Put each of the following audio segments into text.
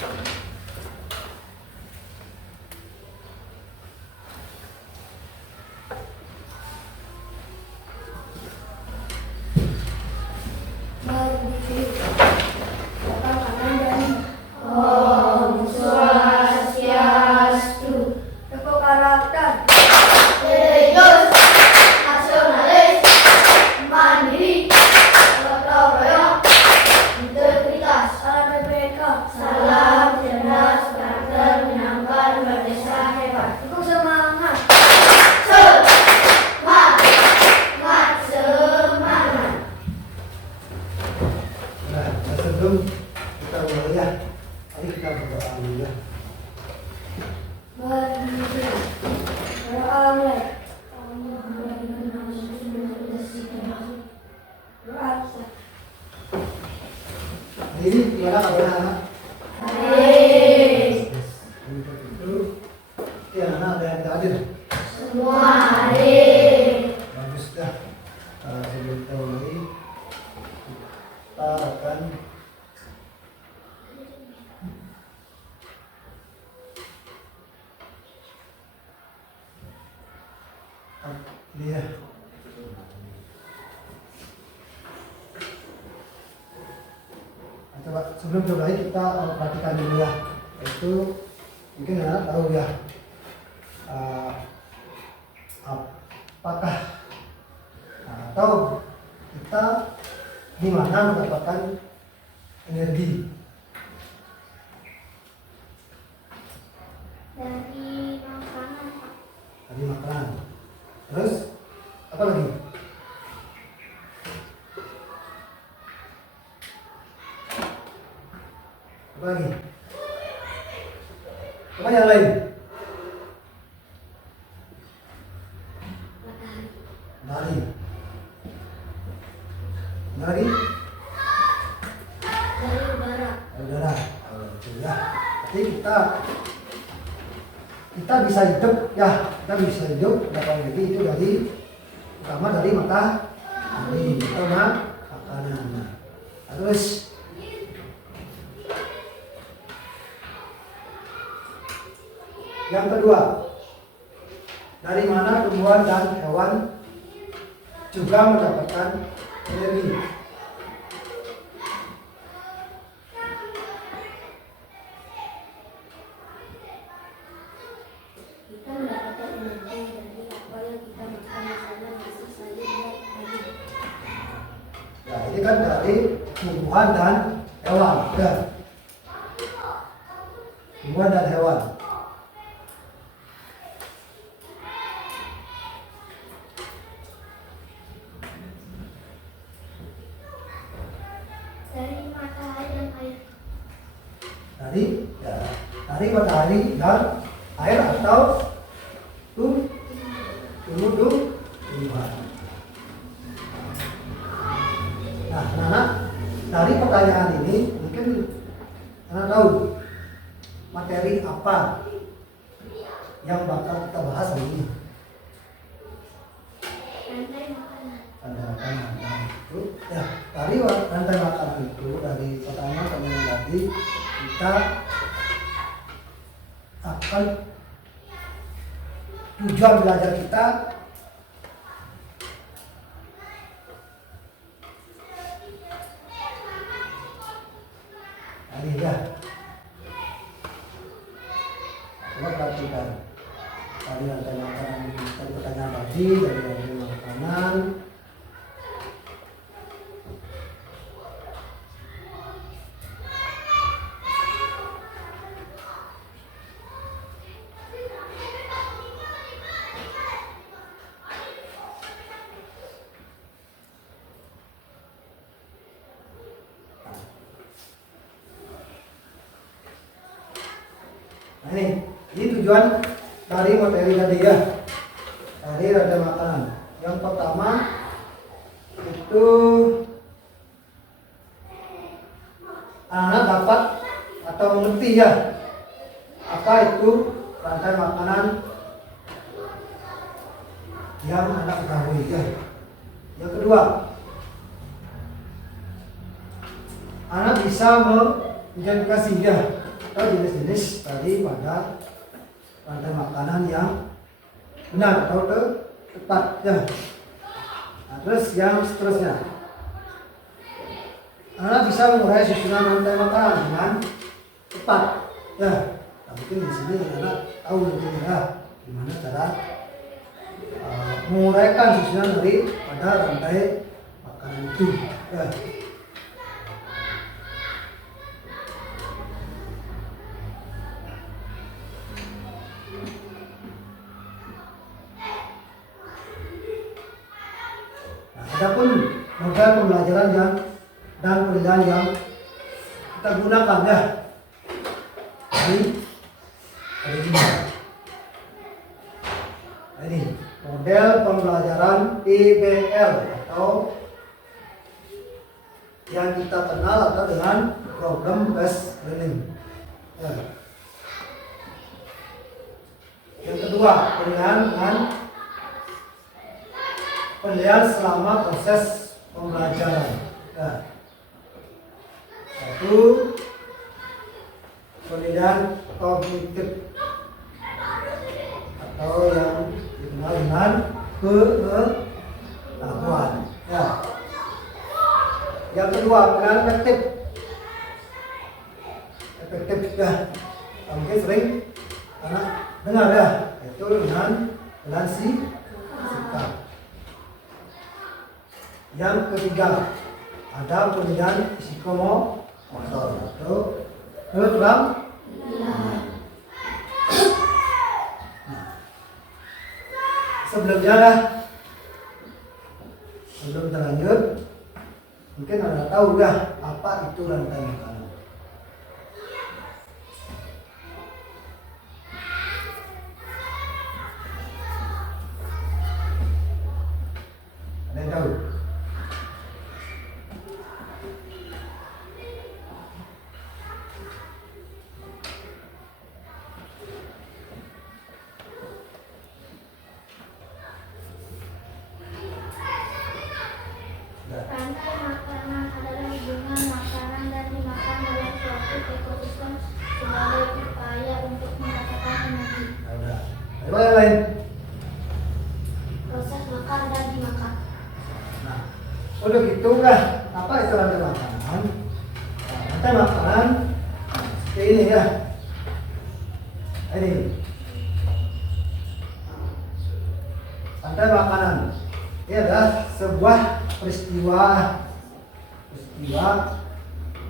Om Swastiastu. Teko karakter. Religius, nasionalis, mandiri, gotong royong, integritas, salam BPK, salam cerdas, karakter menyenangkan, berdesa hebat. Teko semangat. Semangat. Nah, sebelum kita mulai ya, mari kita berdoa dulu ya. Berdiri. Berdoa mulai. Doa. Ini gimana kabar anak? Baik. Untuk itu, ya anak ada yang hadir. Semua hadir. Bagus dah. Sebelum kita mulai, kita akan lihat. Coba sebelum mulai kita perhatikan dulu ya. Itu mungkin anak tahu ya. Apakah atau kita di mana mendapatkan energi? Dari makanan. Dari makanan. Terus apa lagi? Apa lagi? Apa yang lain? Dari. Dari Udara. udara. Oh, itu ya. Jadi kita bisa hidup ya, kita bisa hidup dapat energi itu dari utama dari matahari atau makanan. Nah, terus yang kedua, dari mana tumbuhan dan hewan juga mendapatkan energi? Kita mendapatkan energi dari apa yang kita makan, misalnya nasi sayur dan daging. Ya, ini kan dari tumbuhan dan hewan. Ya. Tumbuhan dan hewan. Dari matahari dan air. Dari matahari dan air atau tumbuhan. Nah, anak dari pertanyaan ini mungkin anak tahu materi apa yang bakal kita bahas hari ini. Rantai makanan. Rantai makanan. Nah, itu ya dari rantai makanan itu dari pertama sampai yang tadi kita akan tujuan belajar kita hari ya. Coba perhatikan dari rantai makanan, dari pertanyaan tadi dari rantai makanan. Nah, ini tujuan dari materi tadi ya, dari rantai makanan. Yang pertama itu anak dapat atau mengerti ya apa itu rantai makanan yang anak ketahui ya. Yang kedua, anak bisa mengidentifikasi ya atau jenis-jenis daripada rantai makanan yang benar atau tepat ya. Nah, terus yang seterusnya, anak bisa mengurai susunan rantai makanan dengan tepat ya. Nah, mungkin di sini anak tahu mungkin ya gimana cara menguraikan susunan dari pada rantai makanan itu ya. Adapun model pembelajaran dan penilaian yang kita gunakan ya ini model pembelajaran PBL atau yang kita kenal atau dengan problem based learning ya. Yang kedua, penilaian selama proses pembelajaran. Nah, satu, penilaian kognitif atau yang dikenal dengan pengetahuan. Ya. Yang kedua, penilaian efektif ya. Mungkin sering anak dengar ya, itu dengan sikap. Yang ketiga, ada penilaian psikomotor atau keterampilan. Sebelum kita lanjut, mungkin Anda tahu dah apa itu rantai makanan. Ada yang tahu? Rantai makanan adalah hubungan makanan dan dimakan dalam suatu ekosistem sebagai upaya untuk mendapatkan energi. Ada yang lain? Proses makan dan dimakan. Nah, udah gitu lah. Apa itu rantai makanan? Nah, rantai makanan seperti ini ya. Ini rantai makanan. Ini adalah sebuah peristiwa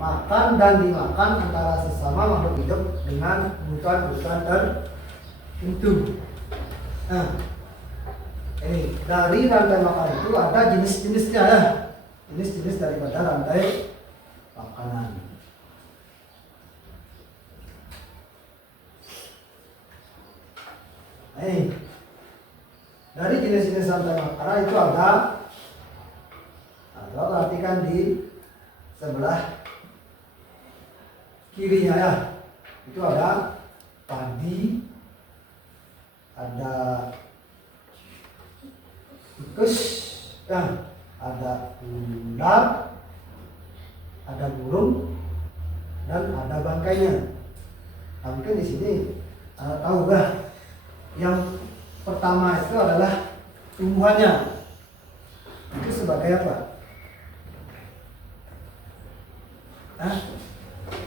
makan dan dimakan antara sesama makhluk hidup dengan kebutuhan tertentu. Nah, ini dari rantai makanan itu ada jenis-jenisnya ya, jenis-jenis daripada rantai makanan. Nah, ini dari jenis-jenis rantai makanan itu ada. Nah, perhatikan di sebelah kirinya ya, itu ada padi, ada tikus, ya, ada ular, ada burung, dan ada bangkainya. Nah, mungkin di sini tahu nggak? Yang pertama itu adalah tumbuhannya. Itu sebagai apa? Nah,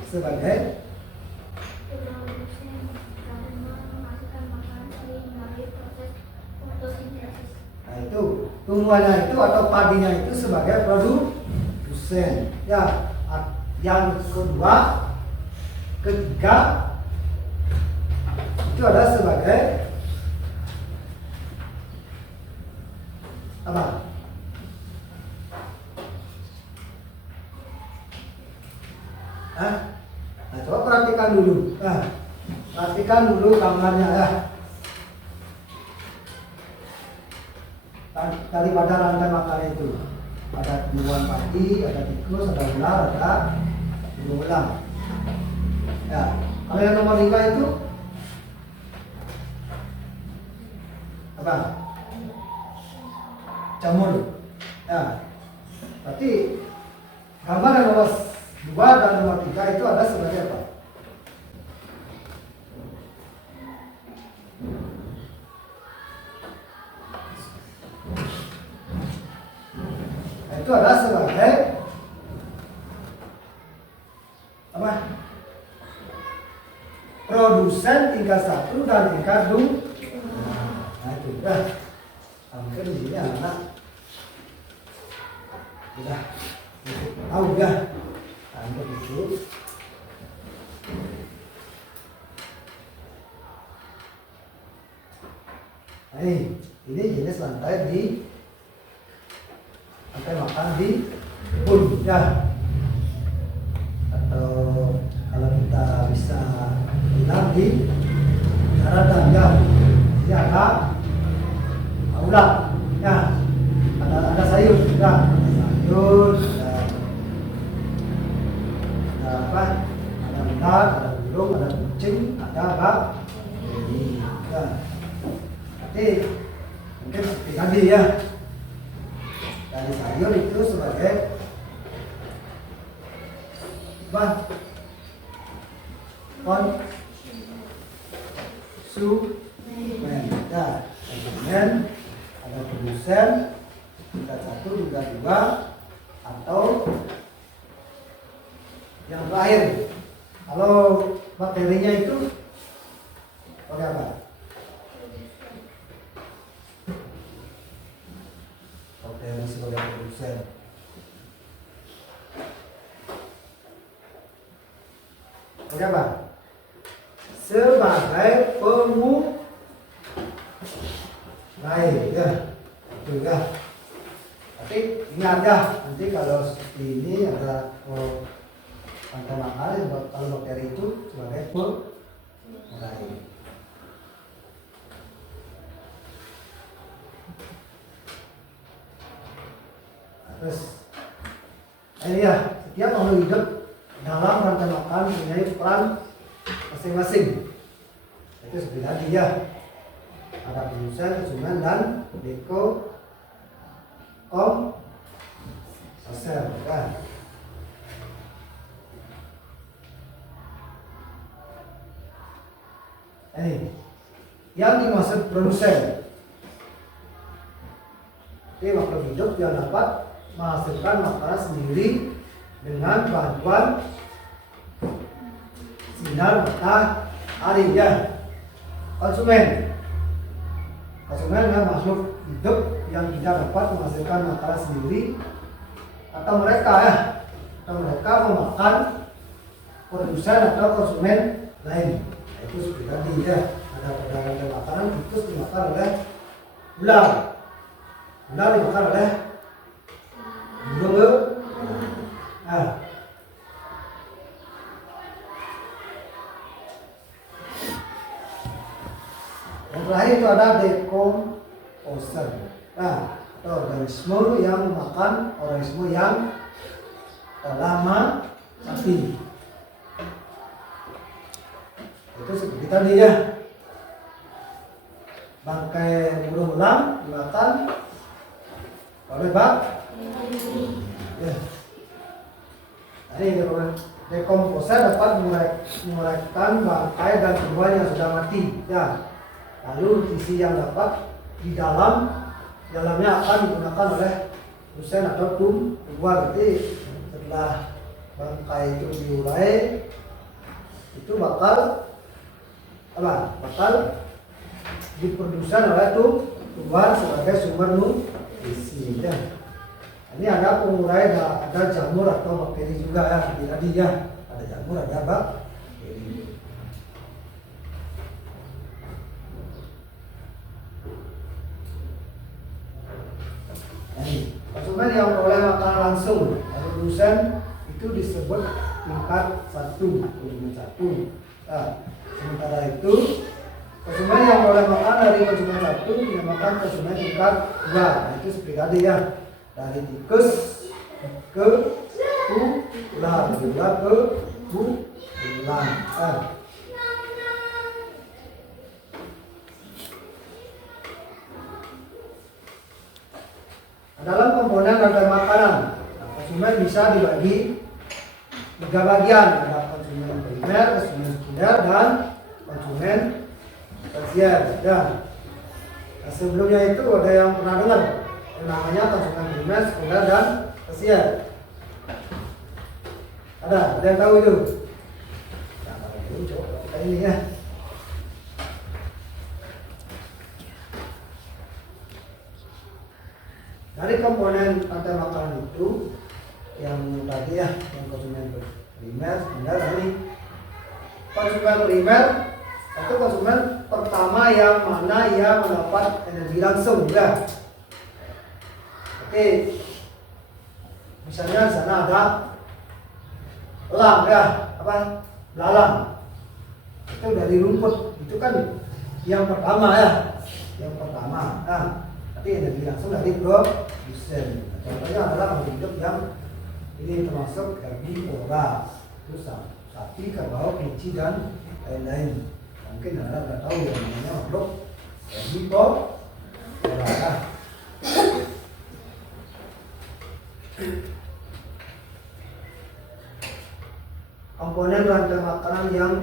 sebagai nah itu tumbuhannya itu atau padinya itu sebagai produsen ya. Yang kedua, ketiga itu ada sebagai apa? Nah, coba perhatikan dulu. Nah, perhatikan dulu gambarnya ya. Daripada rantai makanan itu ada tumbuhan padi, ada tikus, ada ular, ada burung elang. Ya, kalau yang nomor 5 itu apa? Jamur. Ya, berarti gambar yang nomor 2 dan nomor 3 itu ada sebagai apa? itu adalah sebagai apa? Produsen tingkat 1 dan tingkat 2. Nah itu udah hampir ini anak udah tahu ya hampir itu. Nah, ini jenis lantai makan di kebun ya, atau kalau kita bisa bilang di daratan ya. Jadi ada aula ya, ada sayur ya, ada apa, ada ular, ada burung, ada kucing, ada apa ini ya. Nanti mungkin seperti tadi ya, dari sayur itu sebagai apa? Konsumen ya, konsumen, ada produsen tingkat 1, tingkat 2, atau yang terakhir kalau materinya itu pakai apa? Materi sebagai produsen. Pakai apa? Sebagai pemulai ya, itu ya. Tapi ingat ya, nanti kalau seperti ini ada lantai makan, kalau materi itu sebagai pemulai. Terus ini ya, setiap makhluk hidup dalam rantai makan punya peran masing-masing. Itu seperti tadi ya, ada produsen, konsumen, dan dekokomposer kan. Ini yang dimaksud produsen, ini makhluk hidup yang dapat menghasilkan makanan sendiri dengan bantuan sinar matahari ya. Konsumen adalah makhluk hidup yang tidak dapat menghasilkan makanan sendiri, atau mereka memakan produsen atau konsumen lain. Itu seperti tadi ya, ada pedagang makanan tikus dimakan oleh ular dimakan oleh burung. Nah, yang terakhir itu ada dekomposer. Nah, organisme yang memakan organisme yang telah mati. Itu seperti tadi ya, bangkai burung elang dimakan oleh ya. Jadi dekomposer dapat menguraikan bangkai dan tumbuhan yang sudah mati ya. Lalu isi yang dapat di dalamnya akan digunakan oleh produsen atau tumbuhan. Jadi setelah bangkai itu diurai, itu bakal diproduksi oleh tumbuhan sebagai sumber nutrisi ya. Ini ada pengurai, ada jamur atau bakteri juga ya, tadi ya, ada jamur, ada bakteri. Konsumen yang memperoleh makanan langsung dari produsen itu disebut tingkat 1, konsumen 1. Nah, sementara itu konsumen yang memperoleh makanan dari konsumen 1 dinamakan konsumen tingkat 2. Nah, itu seperti tadi ya, dari tikus ke ular, dari ular ke ular. Dalam komponen rantai makanan, konsumen bisa dibagi 3 bagian, ada konsumen primer, konsumen sekunder, dan konsumen tersier. Dan sebelumnya itu ada yang pernah dengar yang namanya konsumen primer, sekunder, dan Kasihan. Ada yang tahu itu? Nah, tahu coba kita ini ya. Dari komponen rantai makanan itu yang tadi ya, yang konsumen primer, tinggal ini konsumen primer itu konsumen pertama yang mana yang mendapat energi langsung ya. Oke, misalnya di sana ada elang ya, apa belalang itu dari rumput, itu kan yang pertama ya, yang pertama. Nah, nanti energi langsung dari produsen. Contohnya adalah makhluk hidup yang ini termasuk herbivora, terus sapi, kerbau, kelinci dan lain-lain. Mungkin Anda tahu yang namanya makhluk herbivora. Komponen rantai makanan yang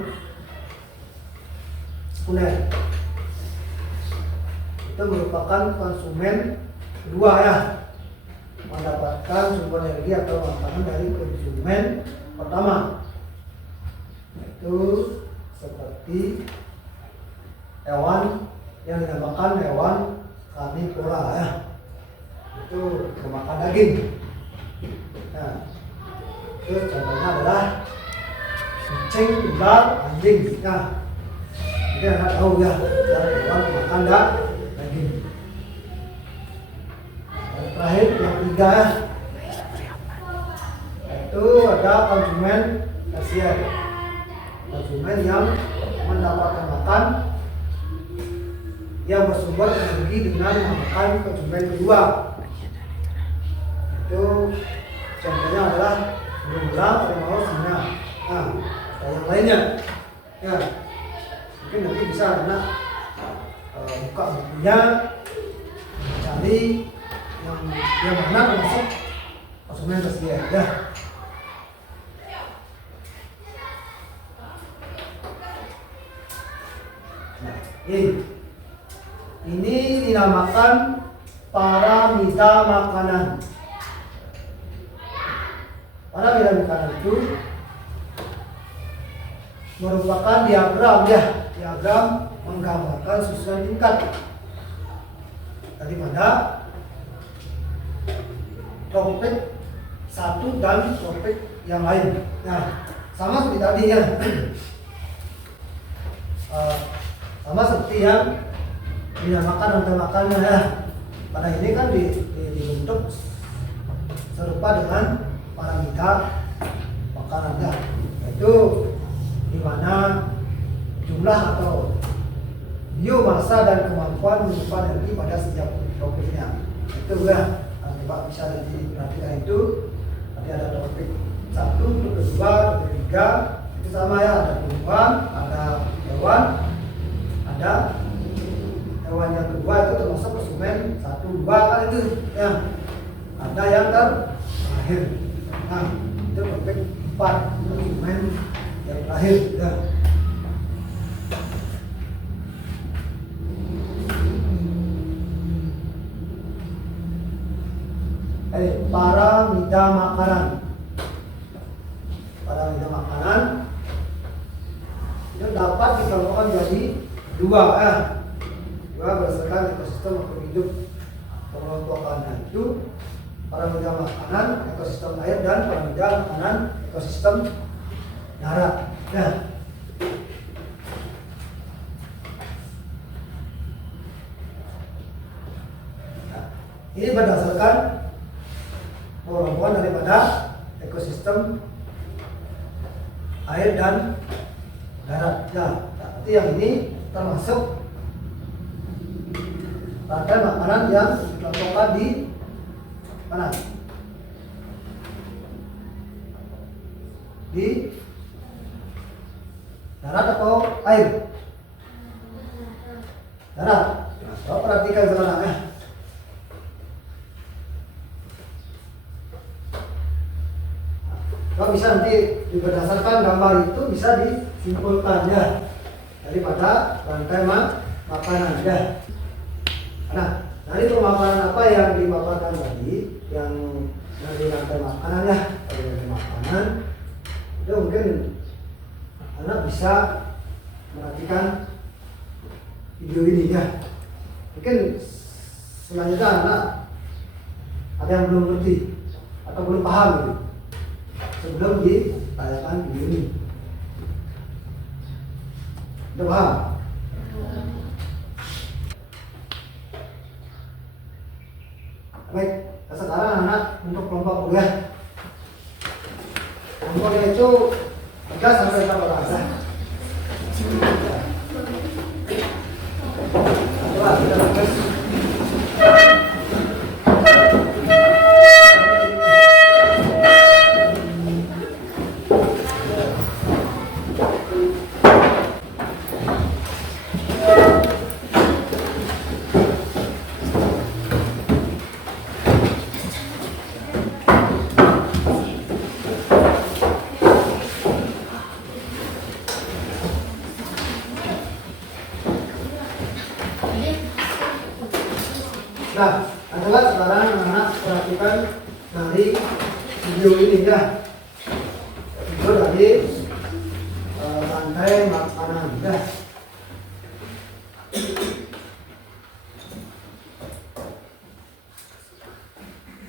sekunder itu merupakan konsumen kedua ya, mendapatkan sumber energi atau makanan dari konsumen pertama, itu seperti hewan yang dinamakan hewan karnivora ya, itu memakan daging. Nah, itu contohnya adalah kucing, ular, anjing. Nah, ini Anda tahu ya, hewan makan daging. Dan terakhir yang ketiga ya, itu ada konsumen tersier, konsumen yang mendapatkan makan yang bersumber energi dengan memakan konsumen kedua. Itu contohnya adalah berulang, harimau, singa. Nah, yang lainnya ya, mungkin nanti bisa anak buka bukunya, cari yang mana termasuk konsumen tersier ya. Nah, ini dinamakan piramida makanan. Piramida makanan itu merupakan diagram ya, diagram menggambarkan susunan tingkat daripada topik satu dan topik yang lain. Nah, sama seperti tadi ya, sama seperti yang dinamakan rantai makanan ya. Pada ini kan dibentuk serupa dengan piramida makanan ya, yaitu di mana jumlah atau biomasa dan kemampuan menyimpan energi pada setiap topiknya. Itu ya, Pak bisa diperhatikan itu. Nanti ada topik 1, topik 2, topik 3, itu sama ya, ada tumbuhan, ada hewan, ada hewan yang kedua itu termasuk konsumen 1, 2 kan itu ya. Ada yang terakhir. Nah, itu topik 4, konsumen yang terakhir ya. Piramida makanan. Piramida makanan itu dapat dikelompokkan jadi dua ya. Dua berdasarkan ekosistem makhluk hidup. Pengelompokannya itu piramida makanan ekosistem air dan piramida makanan ekosistem darat. Ya. Nah, ini berdasarkan pengelompokan daripada ekosistem air dan darat. Ya, berarti yang ini termasuk rantai makanan yang dikelompokkan di mana? Di darat atau air? Darat. Nah, coba perhatikan sekarang ya. Kalau bisa nanti berdasarkan gambar itu bisa disimpulkan ya daripada rantai makanan ya. Nah, dari pemaparan apa yang dipaparkan tadi, yang dari rantai makanan ya, dari rantai makanan itu mungkin anak bisa perhatikan video ini ya. Mungkin selanjutnya anak ada yang belum ngerti atau belum paham gitu sebelum ditanyakan video ini. Udah paham? Baik, sekarang anak untuk kelompok kuliah. Kelompoknya itu 3 sampai 4 orang saja. Coba kita lakukan. Nah, adalah sekarang anak perhatikan dari video ini ya. Video dari rantai makanan ya.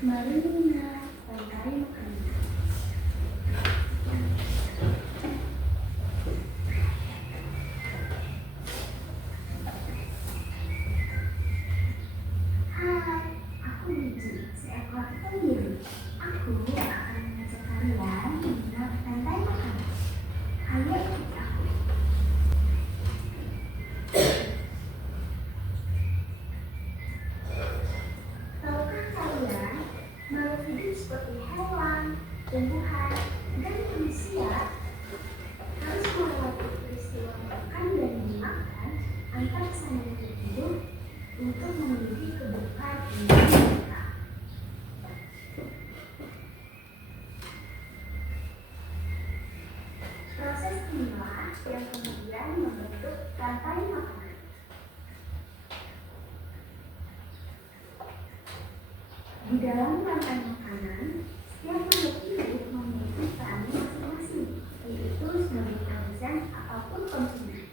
Mari melihat rantai makanan. Hai, aku Wiji, seekor penyiru. Aku akan mengajak kalian melihat rantai makanan. Ayo ikut aku. Tahukah kalian, makhluk hidup seperti hewan, tumbuhan, dan manusia harus melewati peristiwa makan dan dimakan antar sambung hidup untuk memenuhi kebutuhan mereka. Proses inilah yang kemudian membentuk rantai makanan. Di dalam rantai makanan, setiap makhluk hidup memiliki peran masing-masing, yaitu sebagai produsen ataupun konsumen.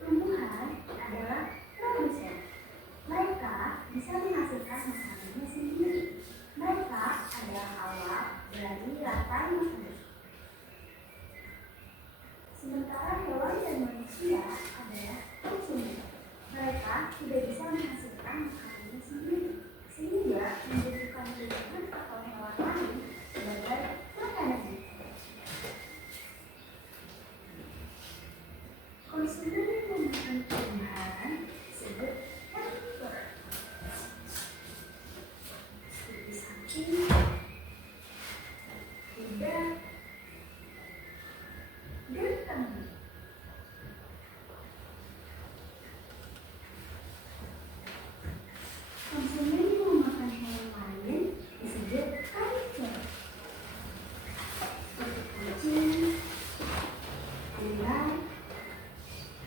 Tumbuhan adalah produsen. Mereka bisa menghasilkan makanannya sendiri. Mereka adalah awal dari rantai makanan. Sementara hewan dan manusia adalah konsumen. Mereka tidak bisa menghasilkan makanannya sendiri, sehingga membutuhkan tumbuhan atau hewan lain sebagai makanannya. Konsumen yang memakan tumbuhan disebut herbivore, seperti sapi, kuda, dan kambing. Konsumen yang memakan hewan lain disebut carnivore, seperti kucing, ular,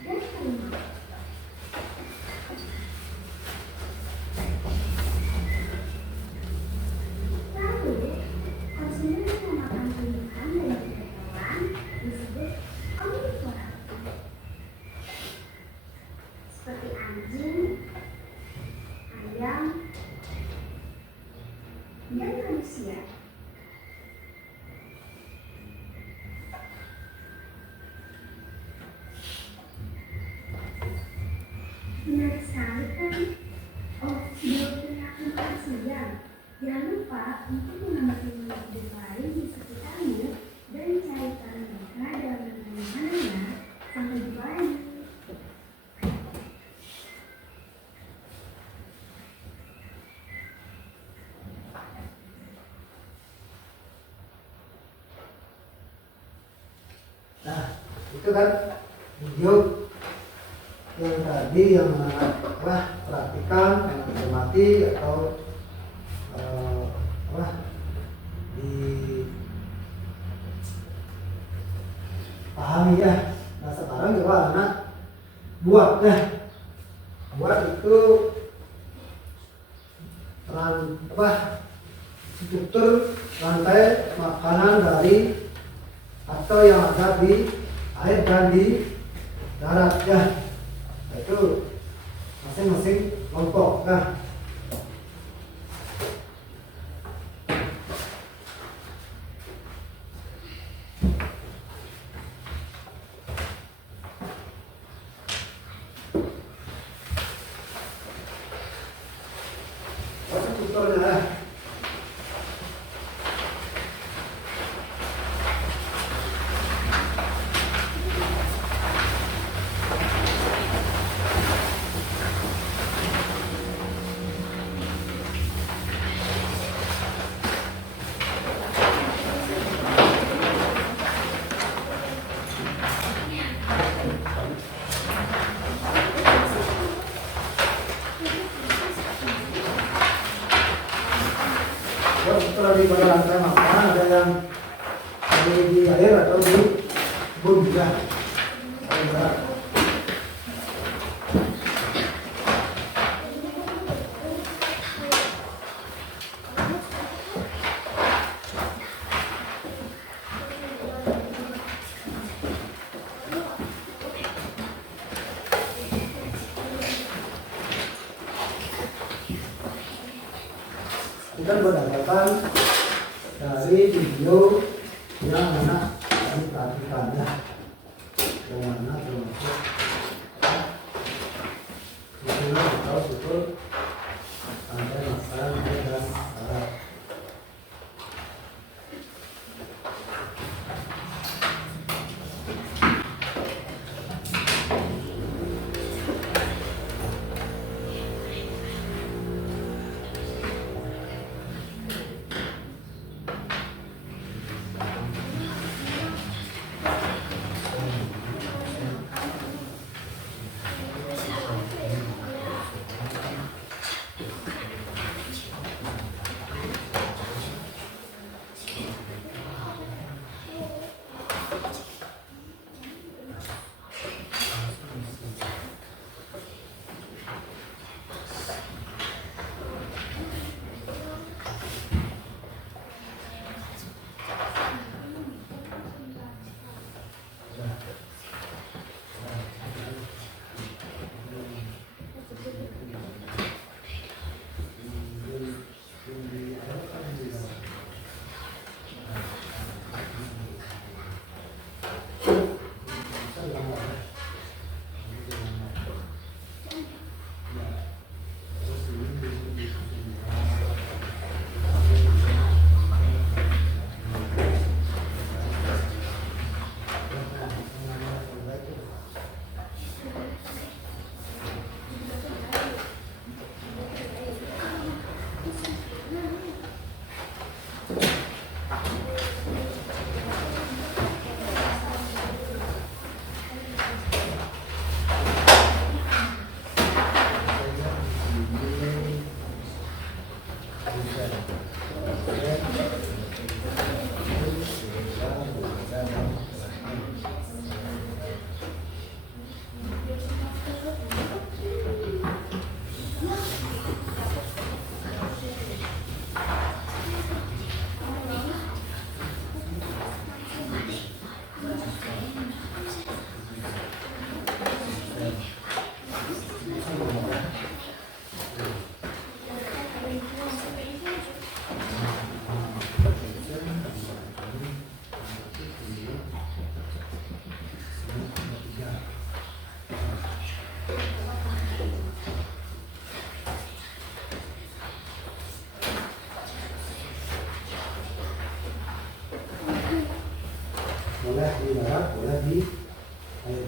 dan harimau. Lalu, konsumen yang memakan tumbuhan dan juga hewan disebut omnivora, seperti anjing, ayam, dan manusia. Menarik sekali kan? Oh, belum punya tempat siang. Jangan lupa untuk mengamati makhluk hidup lain di sekitarmu dan cari tahu mereka dalam bagaimana. Sampai jumpa lagi. Nah, itu kan video yang tadi yang perhatikan, yang cermati atau dipahami ya. Nah sekarang coba anak buat itu struktur rantai makanan dari atau yang ada di air dan di darat ya, itu masing-masing kelompok. Nah, strukturnya struktur di pada rantai makanan ada yang di air atau di bumi ya. Kita berdasarkan dari video yang mana kami perhatikan ya, yang mana termasuk susunan atau struktur rantai makanan air dan darat. Boleh di darat, boleh di air.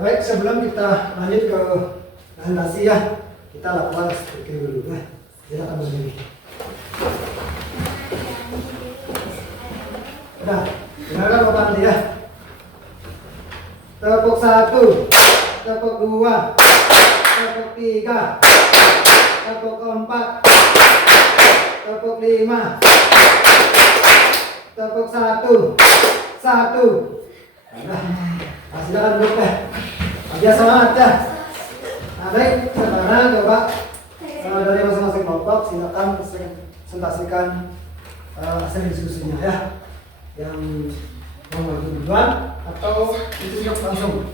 Baik, sebelum kita lanjut ke presentasi ya, kita lakukan stretching dulu ya. Silakan berdiri. Udah, dengarkan Bapak nanti ya. Tepuk 1, tepuk 2, tepuk 3, tepuk 4, tepuk 5, tepuk 1, 1. Nah, silakan duduk deh. Biar semangat ya. Nah, baik, sekarang coba dari masing-masing kelompok silakan presentasikan hasil diskusinya ya. Yang mau maju duluan atau ditunjuk langsung?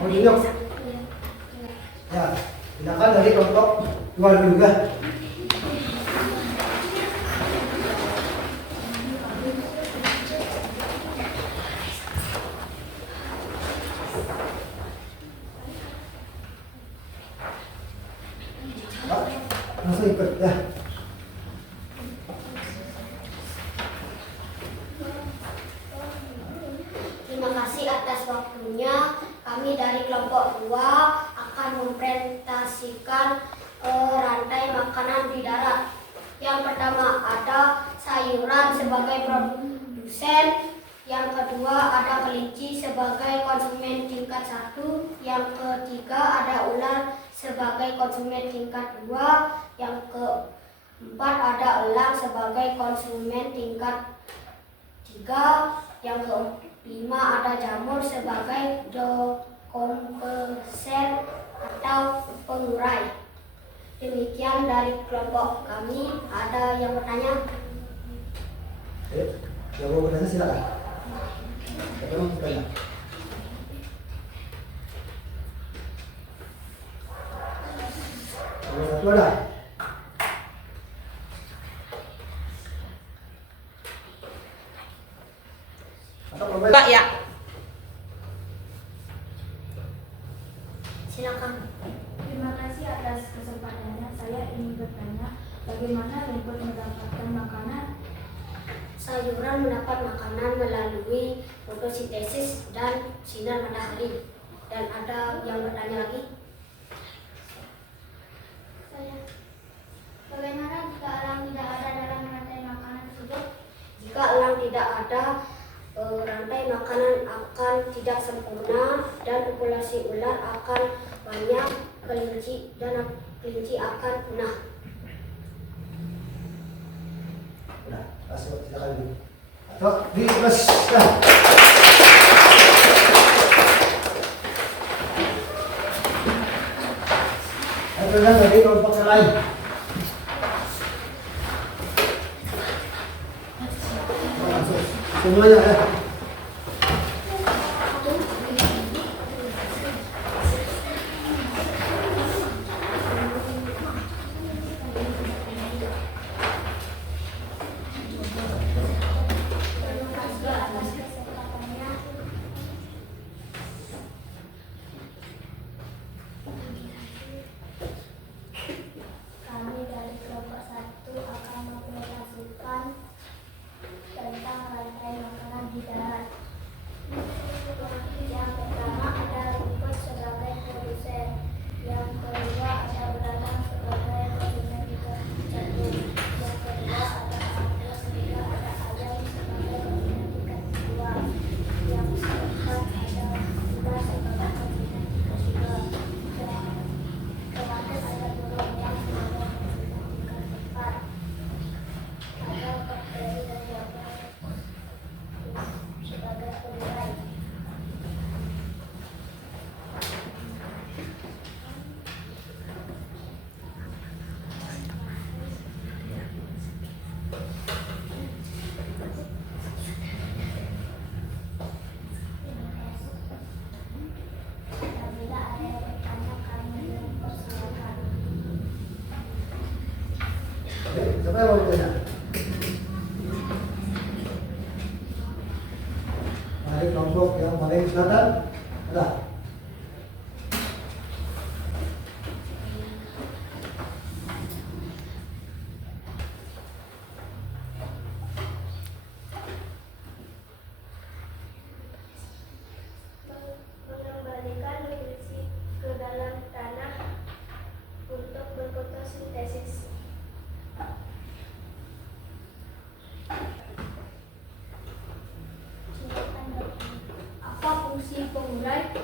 Mau ditunjuk? Ya, silakan dari kelompok 2 dulu ya. Langsung ikut ya. Terima kasih atas waktunya. Kami dari kelompok 2 akan mempresentasikan rantai makanan di darat. Yang pertama ada sayuran sebagai produsen. Yang kedua ada kelinci sebagai konsumen tingkat 1. Yang ketiga ada ular sebagai konsumen tingkat 2. Yang keempat ada elang sebagai konsumen tingkat 3. Yang kelima ada jamur sebagai dekomposer atau pengurai. Demikian dari kelompok kami. Ada yang bertanya? Yang mau bertanya silakan. Siapa yang mau bertanya? Nomor 1 ada. Atau Prof. Pak ya. Silakan. Terima kasih atas kesempatannya. Saya ingin bertanya, bagaimana rumput mendapatkan makanan? Sayuran mendapat makanan melalui fotosintesis dan sinar matahari. Dan ada yang bertanya lagi? Saya. Bagaimana jika elang tidak ada dalam rantai makanan tersebut? Jika elang tidak ada, rantai makanan akan tidak sempurna dan populasi ular akan banyak, kelinci akan punah. Udah, masuk silakan dulu. Atau di plus dah. Ayo kan dari kelompok yang lain. Masuk. Semuanya ya. Terima kasih atas kesempatannya. Kami dari kelompok 1 akan mempresentasikan tentang rantai makanan di darat. Yang pertama ada rumput sebagai produsen, yang kedua ada udang sebagai konsumen ikan jatuh, yang kedua ada ada sehingga ada ayam sebagai konsumen ikan kedua, yang keempat ada ular sebagai konsumen ikan tiga, yang terakhir ada burung yang sebagai konsumen ikan keempat. Ada bakteri dan jamur sebagai penilai. Apabila ada yang bertanya, kami mempersilakan. Siapa yang mau bertanya? Dari kelompok yang paling selatan ada. Mengembalikan nutrisi ke dalam tanah untuk berfotosintesis. Silakan, Dokter. Apa fungsi pengurai?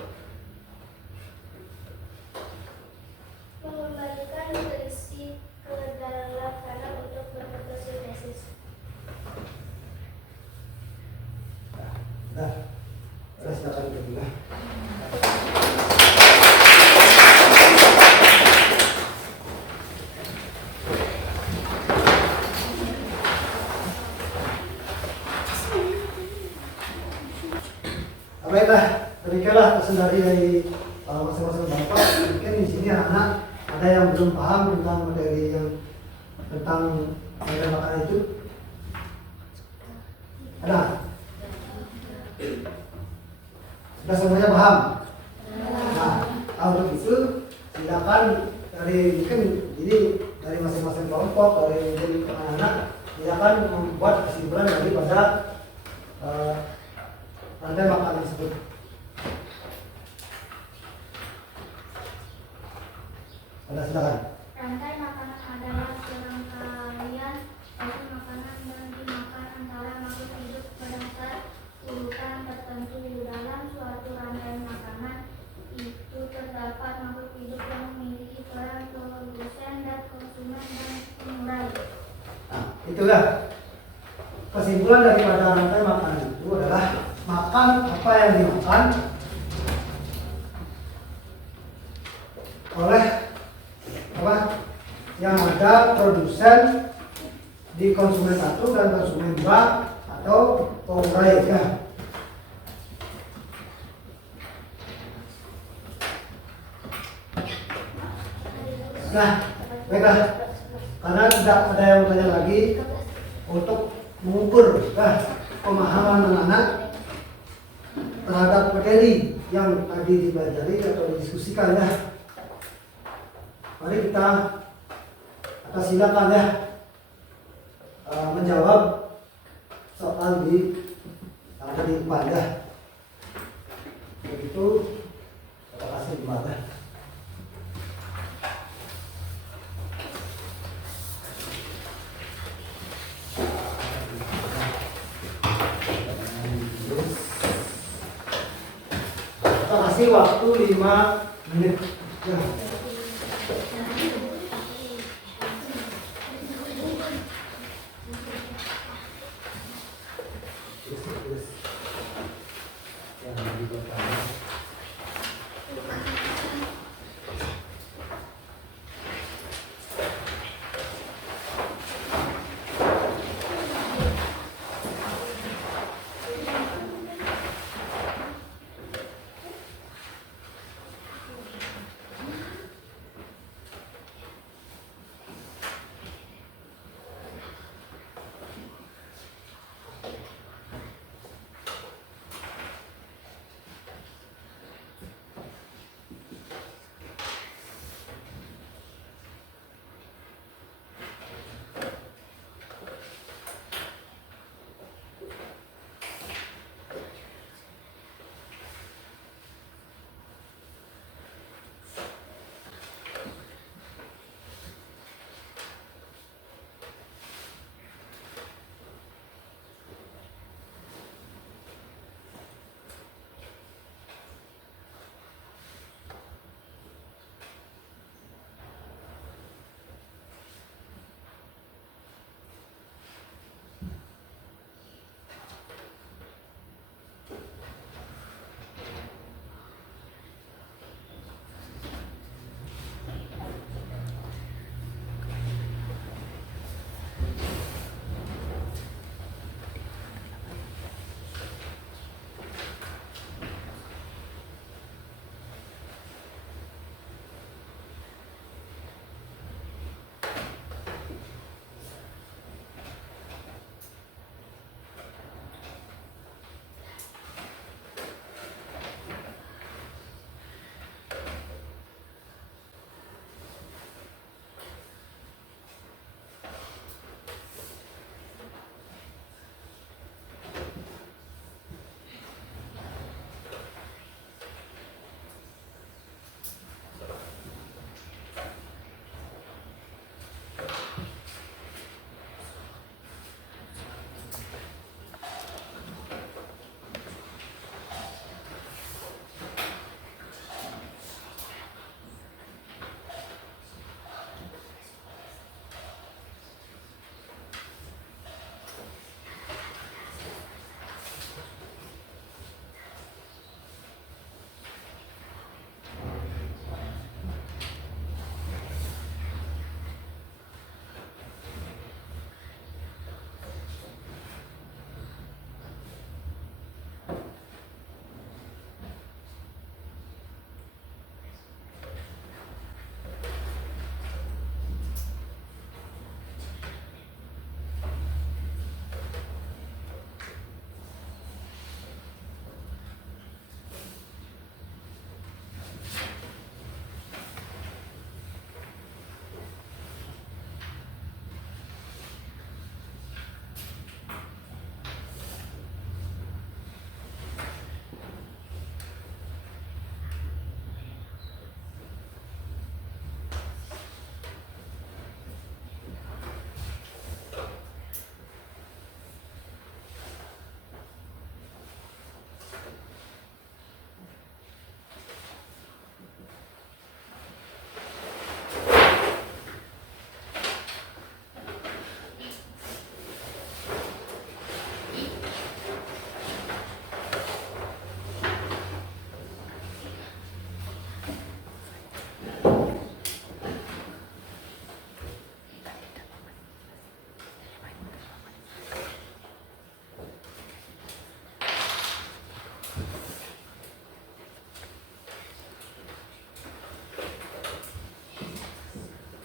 Mengembalikan nutrisi ke dalam tanah untuk berfotosintesis. Dah. Udah silakan kedua. Baiklah, demikianlah pesan dari masing-masing bapak. Mungkin di sini anak ada yang belum paham tentang materi yang tentang materi makanan itu. Ada? Sudah semuanya paham? Nah, untuk itu silakan dari mungkin jadi dari masing-masing kelompok, dari mungkin anak-anak silakan membuat kesimpulan daripada rantai makanan tersebut. Ada silakan. Rantai makanan adalah serangkaian bahan makanan yang dimakan antara makhluk hidup berdasar urutan tertentu. Dalam suatu rantai makanan itu terdapat makhluk hidup yang memiliki peran produsen dan konsumen dan pengurai. Nah, itulah kesimpulan daripada rantai makanan itu adalah makan apa yang dimakan oleh apa yang ada produsen di konsumen 1 dan konsumen 2 atau pengurai ya. Nah, Baiklah, karena tidak ada yang bertanya lagi, untuk mengukur pemahaman anak-anak terhadap materi yang tadi dipelajari atau didiskusikan ya. Mari kita atas silakan ya menjawab soal di yang tadi depan ya. Begitu, terima kasih gimana. Kita kasih waktu 5 menit ya.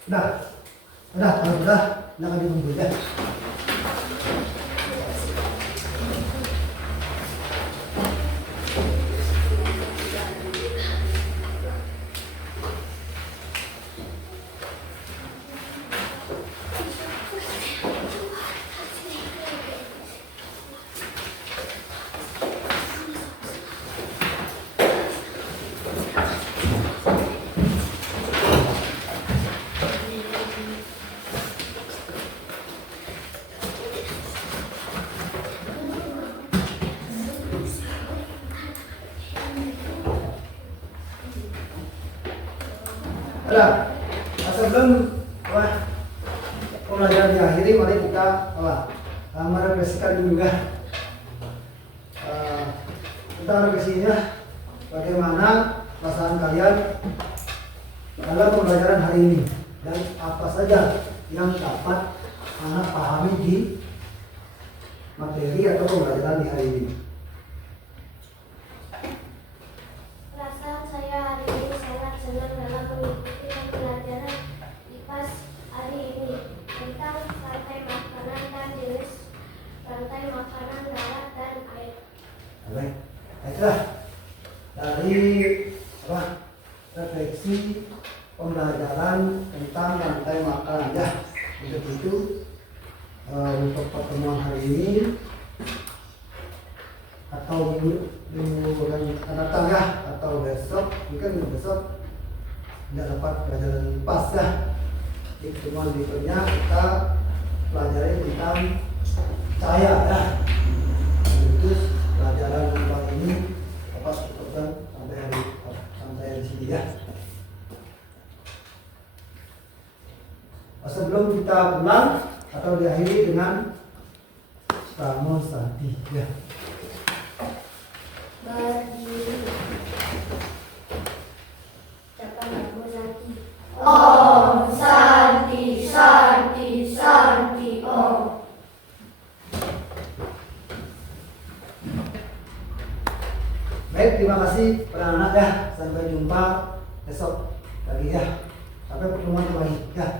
Nah, Udah, kalau udah, jangan ditunggu ya. Udah, sebelum pembelajaran diakhiri, mari kita merefleksikan dulu ya. Kita refleksinya bagaimana perasaan kalian dalam pembelajaran hari ini dan apa saja yang dapat anak pahami di materi atau pembelajaran di hari ini. Perasaan saya hari ini sangat senang dalam mengikuti pembelajaran IPAS hari ini tentang rantai makanan dan jenis rantai makanan darat dan air. Baik, baiklah. Dari refleksi pembelajaran tentang rantai makanan ya. Untuk itu untuk pertemuan hari ini atau minggu yang akan datang ya, atau besok, mungkin besok tidak dapat pelajaran pas ya. Di pertemuan berikutnya kita pelajari tentang cahaya ya. Itu pelajaran tentang ini dapat cukupkan sampai di sini ya. Sebelum kita pulang atau diakhiri dengan Namo Santi ya. Berdiri. Ucapan Namo Santi. Om Santi Santi Santi Om. Baik, terima kasih anak-anak ya. Sampai jumpa besok lagi ya. Sampai pertemuan lagi ya.